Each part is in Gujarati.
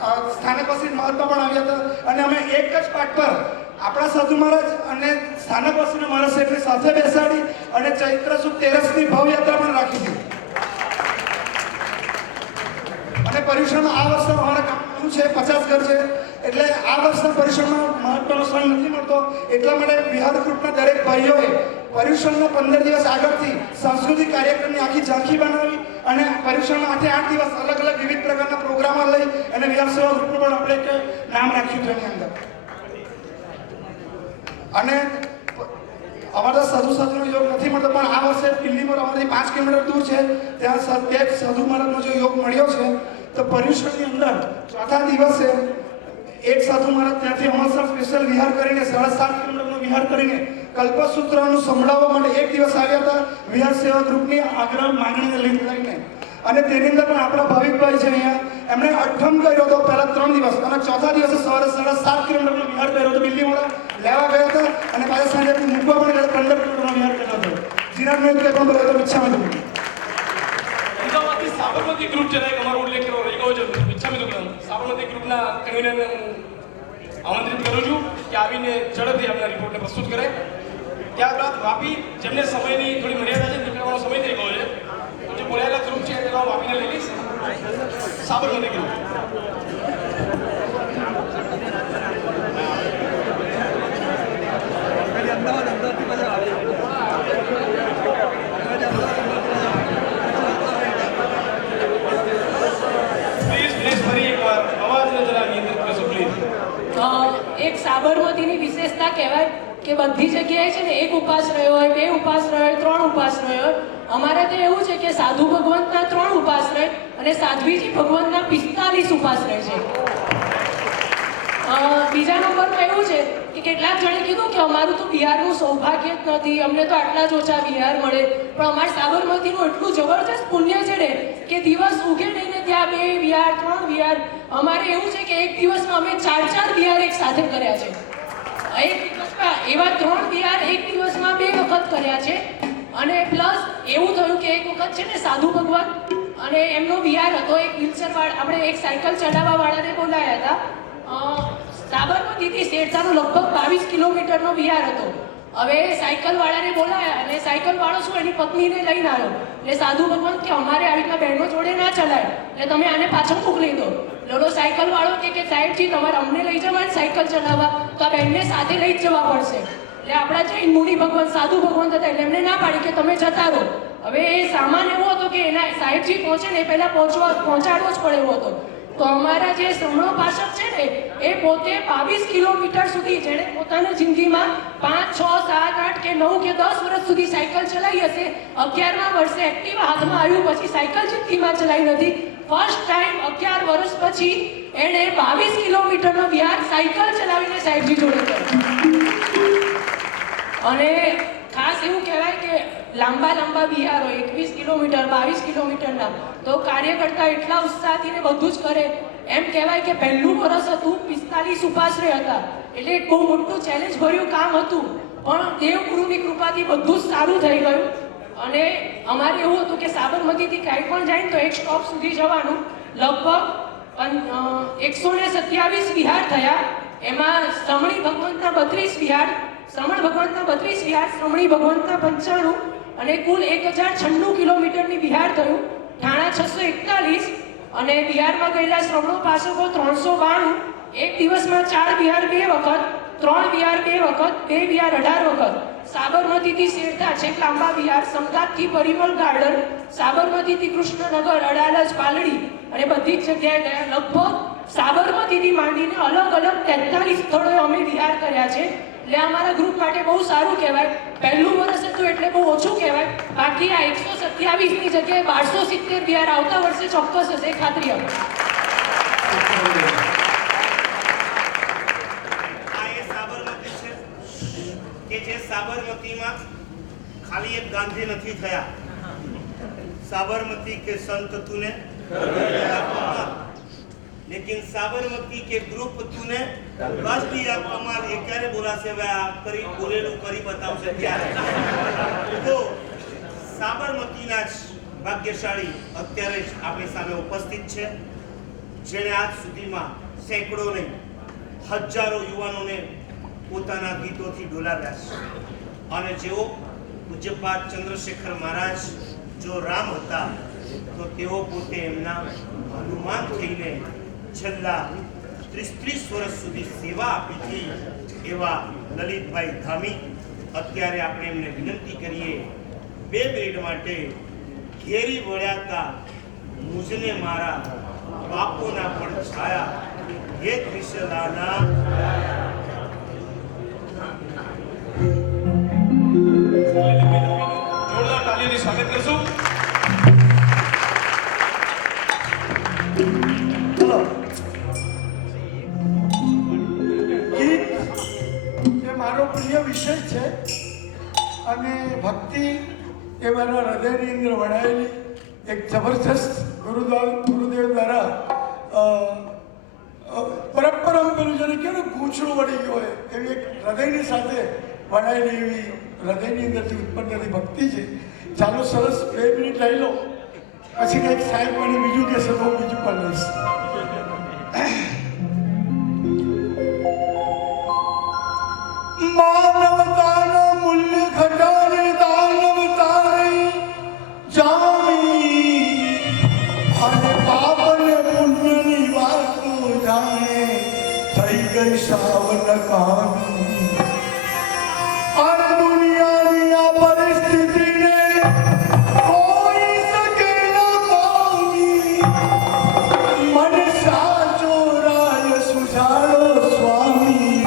સ્થાનકવાસી મહાત્મા પણ આવ્યા હતા અને અમે એક જ પાઠ પર આપણા સાધુ મહારાજ અને સ્થાનકવાસીને મારા શેઠની સાથે બેસાડી અને ચૈત્ર સુદ 13ની ભવયાત્રા પણ રાખી હતી. અને પર્યુષણમાં આ વર્ષે અમારા ગામનું છે 50 ઘર છે એટલે આ વર્ષના પર્યુષણમાં મહત્વનો સંઘ નથી મળતો એટલા માટે વિહાર ગ્રુપના દરેક ભાઈઓએ પર્યુષણના 15 દિવસ આગળથી સાંસ્કૃતિક કાર્યક્રમની આખી ઝાંખી બનાવી અને પર્યુષણના 8 દિવસ અલગ અલગ વિવિધ પ્રકારના પ્રોગ્રામો લઈ અને વિહાર સેવા ગ્રુપનું પણ આપણે એક નામ રાખ્યું હતું એની અંદર. અને અમારા સાધુનો યોગ નથી મળતો પણ આ વર્ષે દિલ્હીમાં અમારાથી 5 કિલોમીટર દૂર છે ત્યાં સાધુ મહારાજનો જો યોગ મળ્યો છે તો પર્યુષણની અંદર ચોથા દિવસે એક સાધુ મહારાજ ત્યાંથી અમારા સ્પેશિયલ વિહાર કરીને 7.5 કિલોમીટરનો વિહાર કરીને કલ્પસૂત્રનું સંભળાવવા માટે એક દિવસ આવ્યા હતા વિહાર સેવા ગ્રુપની આગ્રહ માંગણીને લઈને. અને તેની અંદર પણ આપણા ભાવિકભાઈ છે અહીંયા એમણે અઠમ કર્યો હતો પહેલા 3 દિવસ અને ચોથા દિવસે સવારે 7.5 કિલોમીટરનો વિહાર કર્યો હતો દિલ્હીમાં લેવા ગયા હતા અને પાછા સાંજે મૂકવા પણ ગયા 15 કિલોમીટરનો વિહાર કર્યો હતો. જીરાજનો કંઈ પણ બોલ્યો તો ઈચ્છામાં દુઃખ અમદાવાદથી સાબરમતી ગ્રુપ છે એક અમારો ઉલ્લેખ કરવો રહી ગયો છે ઈચ્છામાં દુઃખ સાબરમતી ગ્રુપના કન્વીનરને હું આમંત્રિત કરું છું કે આવીને ઝડપથી આપણા રિપોર્ટને પ્રસ્તુત કરે. ત્યારબાદ વાપી જેમને સમયની થોડી મર્યાદા છે નીકળવાનો સમય થઈ ગયો છે જે બોલાયેલા ગ્રુપ છે તેના વાપીને લઈ લઈશ. સાબરમતી ગ્રુપ એક સાબરમતીની વિશેષતા કહેવાય કે બધી જગ્યાએ છે ને એક ઉપાશ્રય હોય, 2 ઉપાશ્રય હોય, 3 ઉપાશ્રય હોય. અમારે તો એવું છે કે સાધુ ભગવંતના 3 ઉપાશ્રય અને સાધ્વીજી ભગવંતના 45 ઉપાશ્રય છે. બીજા નંબરમાં એવું છે કે કેટલાક જણે કીધું કે અમારું તો બિહારનું સૌભાગ્ય જ નથી, અમને તો આટલા જ ઓછા બિહાર મળે, પણ અમારે સાબરમતીનું એટલું જબરજસ્ત પુણ્ય છે ને કે દિવસ ઉગે નહીં ને ત્યાં 2 વિહાર 3 વિહાર. અમારે એવું છે કે એક દિવસમાં અમે 4 વિહાર એક સાથે કર્યા છે. એક દિવસમાં એવા 3 વિહાર એક દિવસમાં 2 વખત કર્યા છે. અને પ્લસ એવું થયું કે એક વખત છે ને સાધુ ભગવાન અને એમનો વિહાર હતો એક વ્હીલચેર વાળા આપણે એક સાયકલ ચલાવવા વાળાને બોલાયા હતા. સાબરમતીથી શેરધાનો લગભગ 22 કિલોમીટરનો વિહાર હતો. હવે સાયકલ વાળાને બોલાયા અને સાયકલ વાળો શું એની પત્નીને લઈને આવ્યો એટલે સાધુ ભગવાન કે અમારે આવી રીતના બહેનો જોડે ના ચલાય એટલે તમે આને પાછળ મોકલી દો. લોડો સાયકલ વાળો કે સાહેબજી તમારે અમને લઈ જવા સાયકલ ચલાવવા તો આ બહેનને સાથે લઈ જ જવા પડશે. એટલે આપણા જૈન મુનિ ભગવાન સાધુ ભગવાન હતા એટલે એમને ના પાડી કે તમે જતા રહો. હવે એ સામાન એવો હતો કે એના સાહેબજી પહોંચે ને એ પહેલાં પહોંચાડવો જ પડે એવો હતો. તો અમારા જે શ્રમણો પાસક છે ને એ પોતે 22 કિલોમીટર સુધી જેણે પોતાની જિંદગીમાં 5, 6, 7, 8 કે 9 કે 10 વર્ષ સુધી સાયકલ ચલાવી હશે, 11મા વર્ષે એક્ટિવા હાથમાં આવ્યું પછી સાયકલ જિંદગીમાં ચલાવી નથી. ફર્સ્ટ ટાઈમ 11 વર્ષ પછી એણે 22 કિલોમીટરનો વિહાર સાયકલ ચલાવીને સાહેબજી જોડે કર્યો. અને ખાસ એવું કહેવાય કે લાંબા વિહાર હોય 21 કિલોમીટર 22 કિલોમીટરના તો કાર્યકર્તા એટલા ઉત્સાહથી ને બધું જ કરે. એમ કહેવાય કે પહેલું વર્ષ હતું 45 ઉપાશ્રય હતા એટલે એક બહુ મોટું ચેલેન્જ ભર્યું કામ હતું પણ દેવગુરુની કૃપાથી બધું જ સારું થઈ ગયું. અને અમારે એવું હતું કે સાબરમતીથી કાંઈ પણ જાય ને તો એક સ્ટોપ સુધી જવાનું. લગભગ 127 વિહાર થયા. એમાં શ્રમણી ભગવંતના 32 વિહાર, શ્રમણ ભગવંતના 32 વિહાર, શ્રમણી ભગવંતના 95 અને કુલ 1096 કિલોમીટરની વિહાર થયું. ઠાણા 641 અને બિહારમાં ગયેલા શ્રમણો પાસકો 392. એક દિવસમાં 4 વિહાર 2 વખત, 3 વિહાર 2 વખત, 2 વિહાર 18 વખત. સાબરમતીથી શેરધા છેક લાંબા વિહાર, સમદાદથી પરિમલ ગાર્ડન, સાબરમતીથી કૃષ્ણનગર, અડાલજ, પાલડી અને બધી જ જગ્યાએ ગયા. લગભગ સાબરમતીથી માંડીને અલગ અલગ 43 સ્થળોએ અમે વિહાર કર્યા છે. એટલે અમારા ગ્રુપ માટે બહુ સારું કહેવાય. પહેલું વર્ષ હતું એટલે બહુ ઓછું કહેવાય. બાકી આ 127ની જગ્યાએ 1270 વિહાર આવતા વર્ષે ચોક્કસ હશે, ખાતરી આપો. साबरमती में खाली एक गांधी नहीं थया, साबरमती के संत तूने लेकिन साबरमती के ग्रुप तूने बस दिया कमाल. ये क्यारे बोला से करी बोलेलू करी बतावशे त्यारे. तो साबरमतीना भाग्यशाળી અત્યારે આપણી સામે ઉપસ્થિત છે. જેણે આજ સુધીમાં સેંકડો નહીં હજારો યુવાનોને પોતાના ગીતોથી ડોલાવ્યા છે અને જેઓ પૂજ્યપાદ ચંદ્રશેખર મહારાજ જો રામ હતા તો તેઓ પોતે એમના હનુમાન થઈને છેલ્લા 30 વર્ષ સુધી સેવા આપી હતી એવા લલિતભાઈ ધામી અત્યારે આપણે એમને વિનંતી કરીએ 2 મિનિટ માટે ઘેરી વળ્યાતા મુજને મારા બાપોના પણ છાયા હે ત્રિશલાના જોરદાર તાળીઓથી સ્વાગત કરશું. ચલો ગીત એ મારો પ્રિય વિષય છે અને ભક્તિ એ મારા હૃદયની અંદર વણાયેલી એક જબરજસ્ત ગુરુદેવ દ્વારા પરંપરા પેલું જેને કેવું ગૂંચળું વળી ગયું હોય એવી એક હૃદયની સાથે વણાયેલી એવી હૃદયની અંદરથી ઉત્પન્ન થતી ભક્તિ છે. ચાલો સરસ 2 મિનિટ લઈ લો પછી કંઈક સાહેબ મને બીજું કહેશે તો હું બીજું પણ લઈશ. માનવતાના મૂલ્ય ઘટાડે દાનવતાને જામી અને પાપને પુણ્યની વાતો જાણે થઈ ગઈ સાવન કહાની. અને દુનિયાની આ પરિસ્થિતિને કોઈ શકે ના પામી. મને સાચો રાય સુજાડો સ્વામી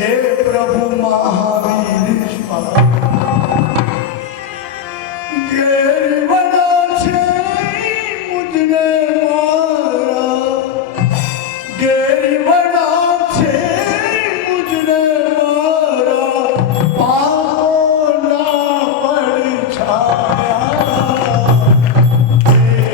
હે પ્રભુ મહાવીર ઘેર બના છે મુજને મારા ઘેર બના છે મુજને મારા પાપોના પડછાયા હે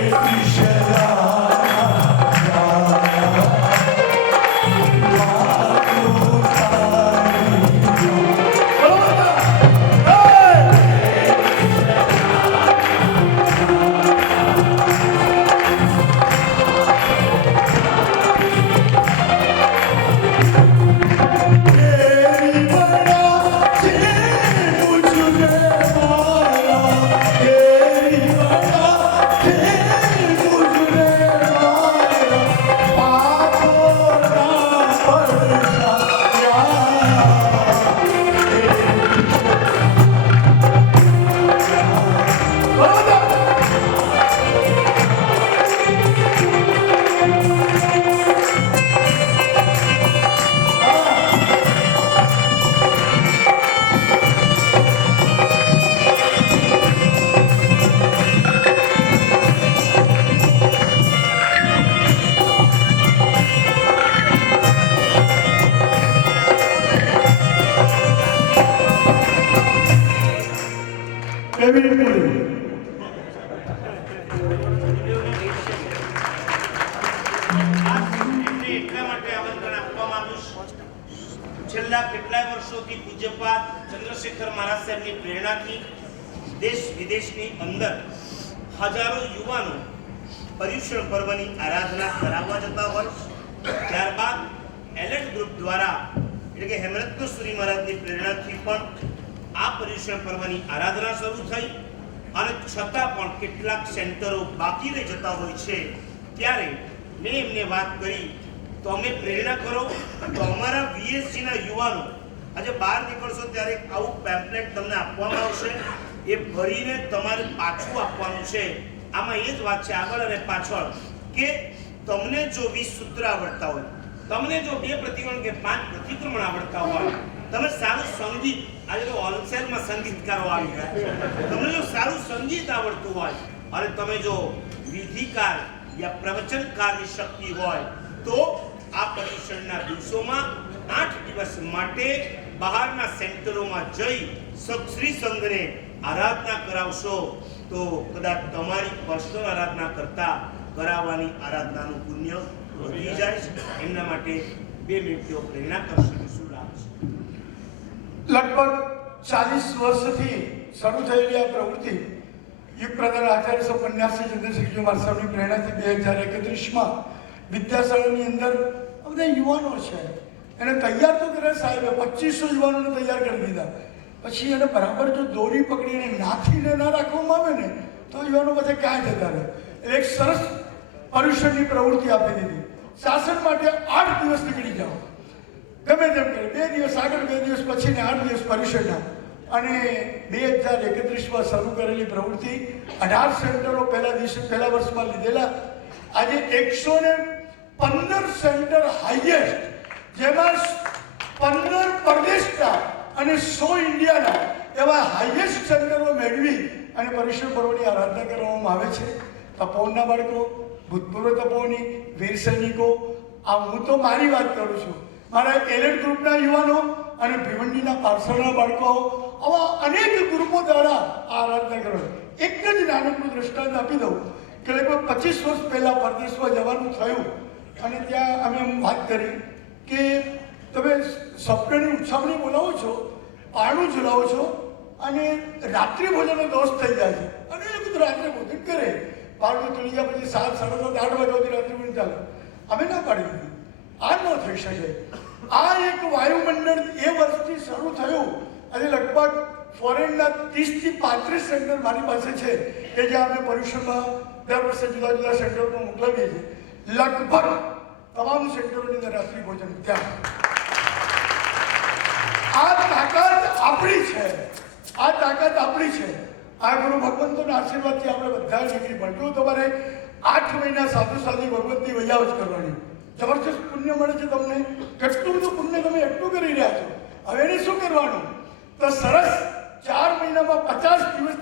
છેલ્લા કેટલાય વર્ષોથી પૂજ્યપાદ ચંદ્રશેખર મહારાજ સાહેબની પ્રેરણાથી દેશ વિદેશની અંદર હજારો યુવાનો પર્યુષણ પર્વની આરાધના કરાવવા જતા હોય. ત્યારબાદ એલેટ ગ્રુપ દ્વારા એટલે કે હેમરત્ન સુરી મહારાજની પ્રેરણાથી પણ આ પર્યુષણ પર્વની આરાધના શરૂ થઈ અને છતાં પણ કેટલાક સેન્ટરો બાકી રહી જતા હોય છે. ત્યારે મેં એમને વાત કરી તો અમે પ્રેરણા કરો તો અમારા વીએસસીના યુવાનો આજે બહાર નીકળશો ત્યારે આવું પેમ્પલેટ તમને આપવામાં આવશે. એ ભરીને તમારે પાછું આપવાનું છે. આમાં એ જ વાત છે આગળ અને પાછળ કે તમને જો 20 સૂત્ર આવડતા હોય, તમને જો 2 પ્રતિક્રમણ કે 5 પ્રતિક્રમણ આવડતા હોય, તમે સારું સંગીત, આજે તો હોલસેલમાં સંગીતકારો આવી ગયા, તમને જો સારું સંગીત આવડતું હોય અને તમે જો વિધિકાર યા પ્રવચનકારની શક્તિ હોય તો આ પર્યુષણના દિવસોમાં 8 દિવસ માટે બહારના સેન્ટરોમાં જઈ શ્રી સંઘને આરાધના કરાવશો તો કદાચ તમારી પર્સનલ આરાધના કરતા કરાવવાની આરાધનાનું પુણ્ય વધી જાય છે. એમના માટે 2 મિનિટ પ્રેરણા કરશે કે શું લાભ છે? લગભગ 40 વર્ષથી શરૂ થયેલી આ પ્રવૃત્તિ યુગપ્રધાન આચાર્ય સૌપન્યાસી ચંદ્રશેખરજી મહારાજ સાહેબની પ્રેરણાથી 2031માં વિદ્યાશાળાની અંદર આ બધા યુવાનો છે એને તૈયાર તો કરે સાહેબે 2500 યુવાનોને તૈયાર કરી દીધા. પછી એને બરાબર જો દોરી પકડીને નાથીને ના રાખવામાં આવે ને તો યુવાનો બધા ક્યાં જતા રહે. એટલે એક સરસ પર્યુષણની પ્રવૃત્તિ આપી દીધી. શાસન માટે 8 દિવસ નીકળી જાઓ, ગમે તેમ કરે, 2 દિવસ આગળ 2 દિવસ પછી ને 8 દિવસ પર્યુષણના. અને 2031માં શરૂ કરેલી પ્રવૃત્તિ 18 સેન્ટરો પહેલા વર્ષમાં લીધેલા. આજે 115 સેન્ટર હાઈએસ્ટ, જેમાં 15 પ્રદેશના અને 100 ઇન્ડિયાના એવા હાઈએસ્ટ સેન્ટરો મેળવી અને પર્યુષણ પર્વની આરાધના કરવામાં આવે છે. તપોવનના બાળકો, ભૂતપૂર્વ તપોવની, વીર સૈનિકો, આ હું તો મારી વાત કરું છું, મારા એલેટ ગ્રુપના યુવાનો અને ભિવંડીના પાર્સલના બાળકો, આવા અનેક ગ્રુપો દ્વારા આ આરાધના કરવા. એક જ નાનકડું દ્રષ્ટાંત આપી દઉં કે લગભગ 25 વર્ષ પહેલાં પરદેશમાં જવાનું થયું અને ત્યાં અમે એમ વાત કરી કે તમે સપનાની ઉછામણી બોલાવો છો, પારણું ઝુલાવો છો અને રાત્રિ ભોજનનો દોષ થઈ જાય છે. અને એ બધું રાત્રે ભોજન કરે, પારણું ચડી ગયા પછી 7, 7:30, 8 વાગ્યા સુધી રાત્રિ ભોજન ચાલે. અમે ના પાડી દીધી, આ ન થઈ શકે. આ એક વાયુમંડળ એ વર્ષથી શરૂ થયું. આજે લગભગ ફોરેનના 30 થી 35 સેન્ટર મારી પાસે છે કે જ્યાં અમે પર્યુષણમાં દર વર્ષે જુદા જુદા સેન્ટરમાં મોકલાવીએ છીએ. લગભગ તમામ સેન્ટરોની અંદર રાત્રિ ભોજન ત્યાં. આ તાકાત આપણી છે, આ તાકાત આપણી છે. આ ગુરુ ભગવંતોના આશીર્વાદથી આપણે બધા નીકળી પડ્યું. તમારે 8 મહિના સાધુ સાધી ભગવંતની વૈયાવજ કરવાની. જબરજસ્ત પુણ્ય મળે છે તમને. કેટલું બધું પુણ્ય તમે એટલું કરી રહ્યા છો. હવે એને શું કરવાનું? તો સરસ 4 મહિનામાં 50 દિવસ